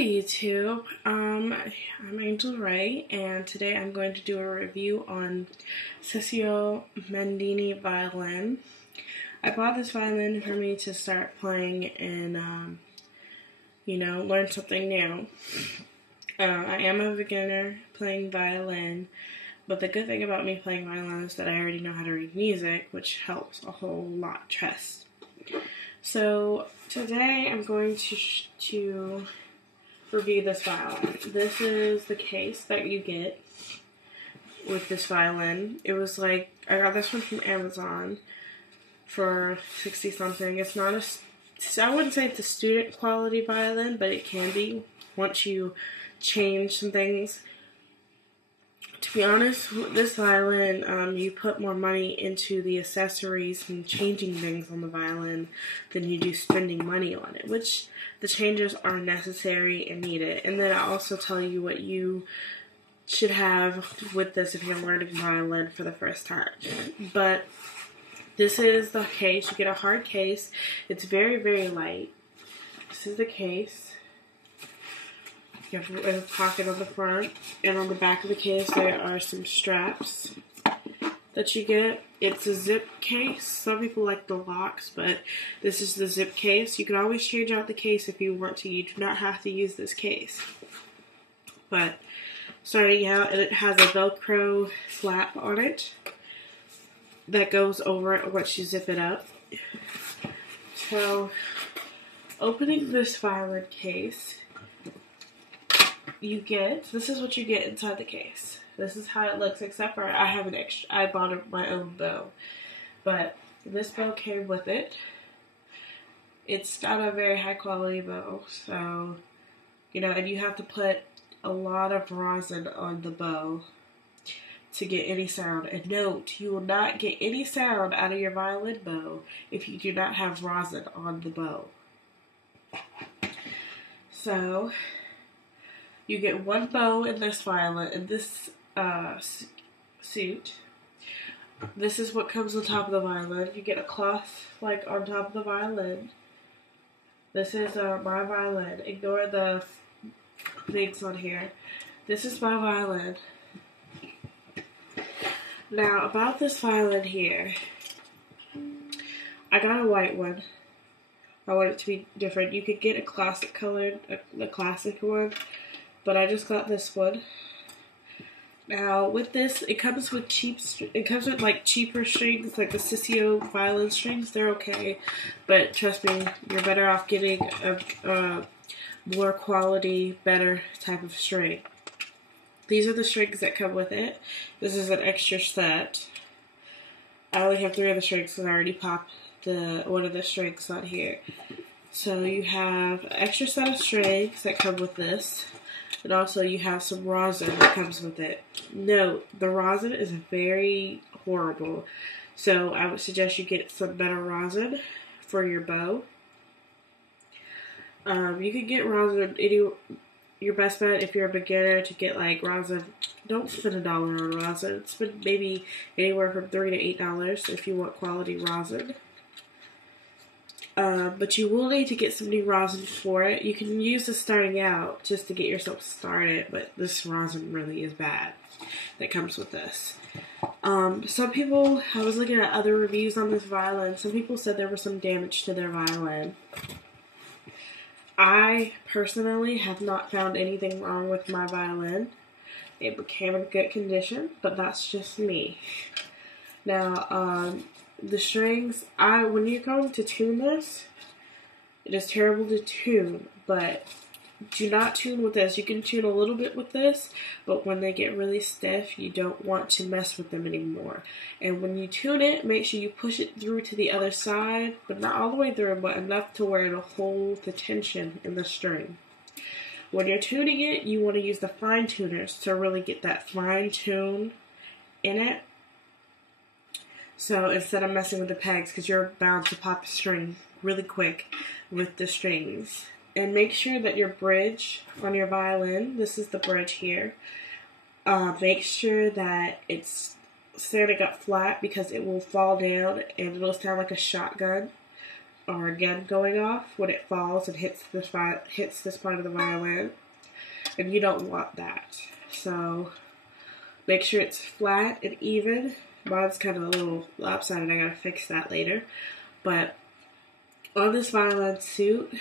YouTube. I'm Angel Ray, and today I'm going to do a review on Mendini Violin. I bought this violin for me to start playing and, learn something new. I am a beginner playing violin, but the good thing about me playing violin is that I already know how to read music, which helps a whole lot, trust. So today I'm going to review this violin. This is the case that you get with this violin. It was like, I got this one from Amazon for 60 something. It's not I wouldn't say it's a student quality violin, but it can be once you change some things. To be honest, with this violin, you put more money into the accessories and changing things on the violin than you do spending money on it, which the changes are necessary and needed. And then I also tell you what you should have with this if you're learning violin for the first time. But this is the case. You get a hard case. It's very, very light. This is the case. You have a pocket on the front, and on the back of the case there are some straps that you get. It's a zip case. Some people like the locks, but this is the zip case. You can always change out the case if you want to. You do not have to use this case. But starting out, it has a Velcro flap on it that goes over it once you zip it up. So, opening this violin case, this is what you get inside the case. This is how it looks, except for I bought my own bow. But this bow came with it. It's not a very high quality bow, so, and you have to put a lot of rosin on the bow to get any sound. And note, you will not get any sound out of your violin bow if you do not have rosin on the bow. So, you get one bow in this violin, in this suit. This is what comes on top of the violin. You get a cloth, like, on top of the violin. This is my violin. Ignore the things on here. This is my violin. Now, about this violin here, I got a white one. I want it to be different. You could get a classic colored, a classic one, but I just got this one. Now, with this, it comes with like cheaper strings, like the Sissio violin strings. They're okay, but trust me, you're better off getting a more quality, better type of string. These are the strings that come with it. This is an extra set. I only have 3 of the strings because I already popped one of the strings on here. So you have an extra set of strings that come with this. And also you have some rosin that comes with it. Note, the rosin is very horrible. So I would suggest you get some better rosin for your bow. You can get rosin your best bet if you're a beginner to get like rosin. Don't spend $1 on rosin. Spend maybe anywhere from $3 to $8 if you want quality rosin. But you will need to get some new rosin for it. You can use this starting out just to get yourself started, but this rosin really is bad that comes with this. Some people, I was looking at other reviews on this violin, some people said there was some damage to their violin. I personally have not found anything wrong with my violin. It became in good condition, but that's just me. Now, the strings, when you're going to tune this, it is terrible to tune, but do not tune with this. You can tune a little bit with this, but when they get really stiff, you don't want to mess with them anymore. And when you tune it, make sure you push it through to the other side, but not all the way through, but enough to where it'll hold the tension in the string. When you're tuning it, you want to use the fine tuners to really get that fine tune in it. So instead of messing with the pegs, because you're bound to pop a string really quick with the strings. And make sure that your bridge on your violin, this is the bridge here, make sure that it's standing up flat because it will fall down and it'll sound like a shotgun are again going off when it falls and hits this part of the violin, and you don't want that. So make sure it's flat and even. Mine's kind of a little lopsided. I gotta fix that later. But on this violin suit,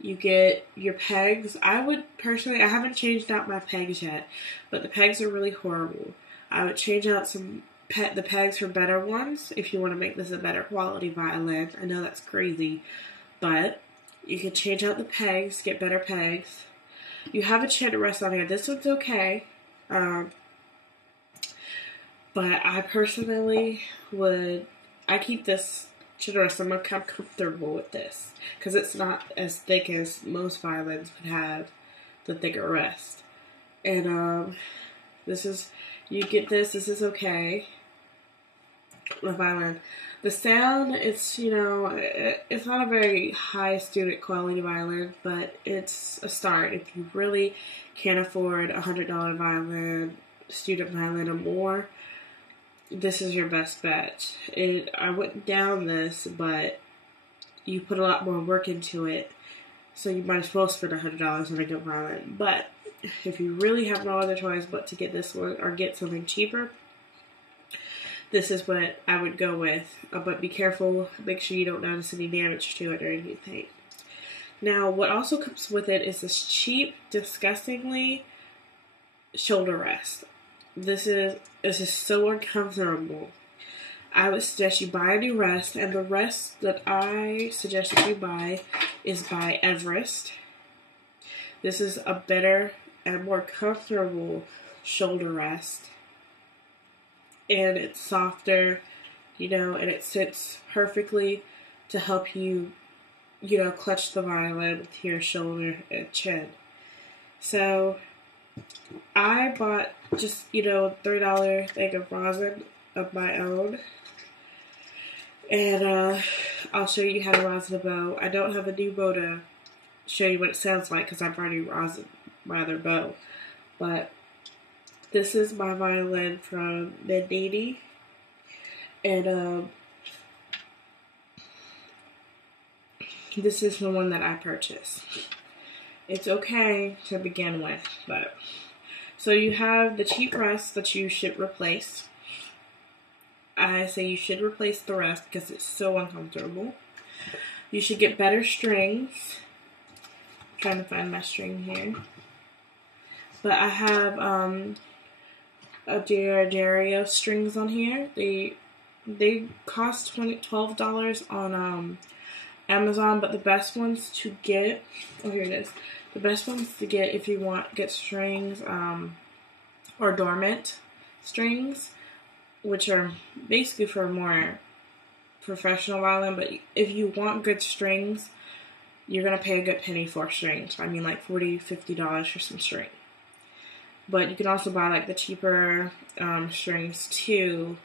you get your pegs. I haven't changed out my pegs yet, but the pegs are really horrible. I would change out the pegs for better ones if you want to make this a better quality violin. I know that's crazy, but you can change out the pegs, get better pegs. You have a chin rest on here. This one's okay, but I personally I keep this chin rest. I'm comfortable with this because it's not as thick as most violins would have the thicker rest. And you get this. This is okay. The violin. The sound, it's not a very high student quality violin, but it's a start. If you really can't afford a $100 violin, student violin or more, this is your best bet. I went down this, but you put a lot more work into it, so you might as well spend $100 on a good violin. But if you really have no other choice but to get this one or get something cheaper, this is what I would go with. But be careful. Make sure you don't notice any damage to it or anything. Now, what also comes with it is this cheap, disgustingly shoulder rest. This is so uncomfortable. I would suggest you buy a new rest, and the rest that I suggest that you buy is by Everest. This is a better and more comfortable shoulder rest. And it's softer, and it sits perfectly to help you, clutch the violin with your shoulder and chin. So I bought just, a $3 thing of rosin of my own. And I'll show you how to rosin a bow. I don't have a new bow to show you what it sounds like because I've already rosin my other bow. But this is my violin from Mendini, and this is the one that I purchased. It's okay to begin with, but so you have the cheap rest that you should replace. I say you should replace the rest because it's so uncomfortable. You should get better strings. I'm trying to find my string here, but I have Dario strings on here. They cost $12 on Amazon, but the best ones to get, here it is. The best ones to get if you get strings or dormant strings, which are basically for more professional violin. But if you want good strings, you're gonna pay a good penny for strings. I mean, like $40, $50 for some string. But you can also buy like the cheaper strings too.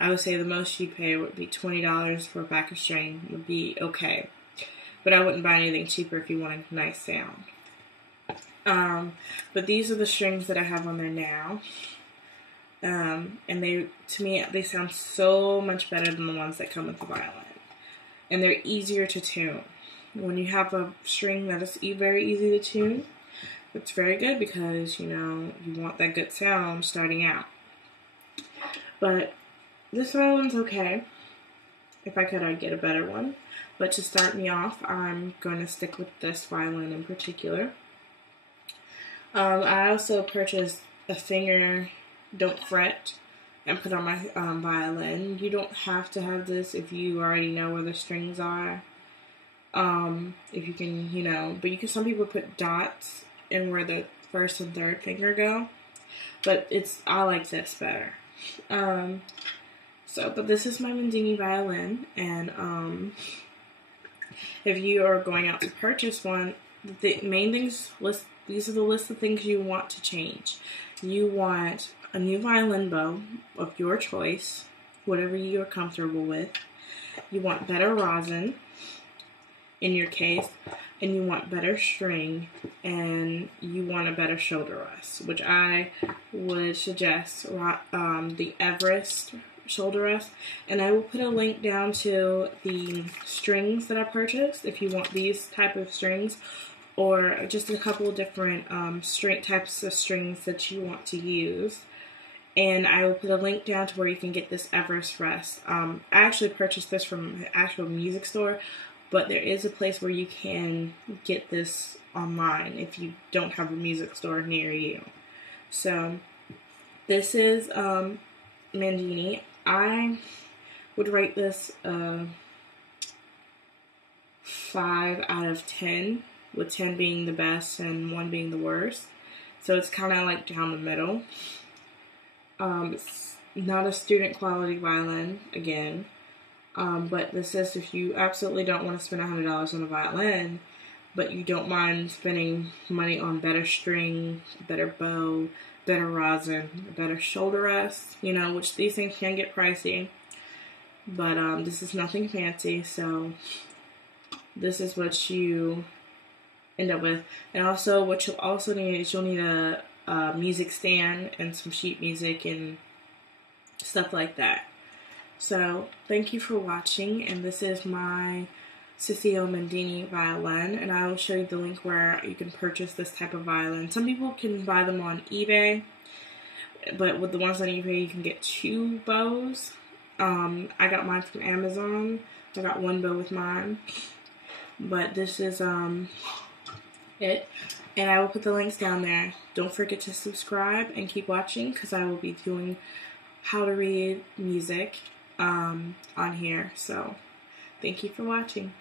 I would say the most you'd pay would be $20 for a pack of string would be okay. But I wouldn't buy anything cheaper if you wanted a nice sound. But these are the strings that I have on there now. And to me, they sound so much better than the ones that come with the violin. And they're easier to tune. When you have a string that is very easy to tune, it's very good because, you want that good sound starting out. But this violin's okay. If I could, I'd get a better one. But to start me off, I'm going to stick with this violin in particular. I also purchased a finger don't fret and put on my violin. You don't have to have this if you already know where the strings are. If you can, but some people put dots in where the first and third finger go, but I like this better. But this is my Mendini violin, and if you are going out to purchase one, the main things these are the list of things you want to change. You want a new violin bow of your choice, whatever you're comfortable with. You want better rosin in your case, and you want better string, and you want a better shoulder rest, which I would suggest the Everest shoulder rest. And I will put a link down to the strings that I purchased if you want these type of strings, or just a couple different types of strings that you want to use. And I will put a link down to where you can get this Everest Rest. I actually purchased this from an actual music store, but there is a place where you can get this online if you don't have a music store near you. So this is Mendini. I would rate this 5 out of 10, with 10 being the best and 1 being the worst. So it's kind of like down the middle. It's not a student quality violin, again. But this is if you absolutely don't want to spend $100 on a violin, but you don't mind spending money on better string, better bow, better rosin, better shoulder rest, you know, which these things can get pricey. But this is nothing fancy, so this is what you end up with. And also, what you'll also need is you'll need a music stand and some sheet music and stuff like that. So, thank you for watching, and this is my Cecile Mendini violin, and I will show you the link where you can purchase this type of violin. Some people can buy them on eBay, but with the ones on eBay, you can get 2 bows. I got mine from Amazon. I got 1 bow with mine, but this is it, and I will put the links down there. Don't forget to subscribe and keep watching, because I will be doing how to read music on here. So thank you for watching.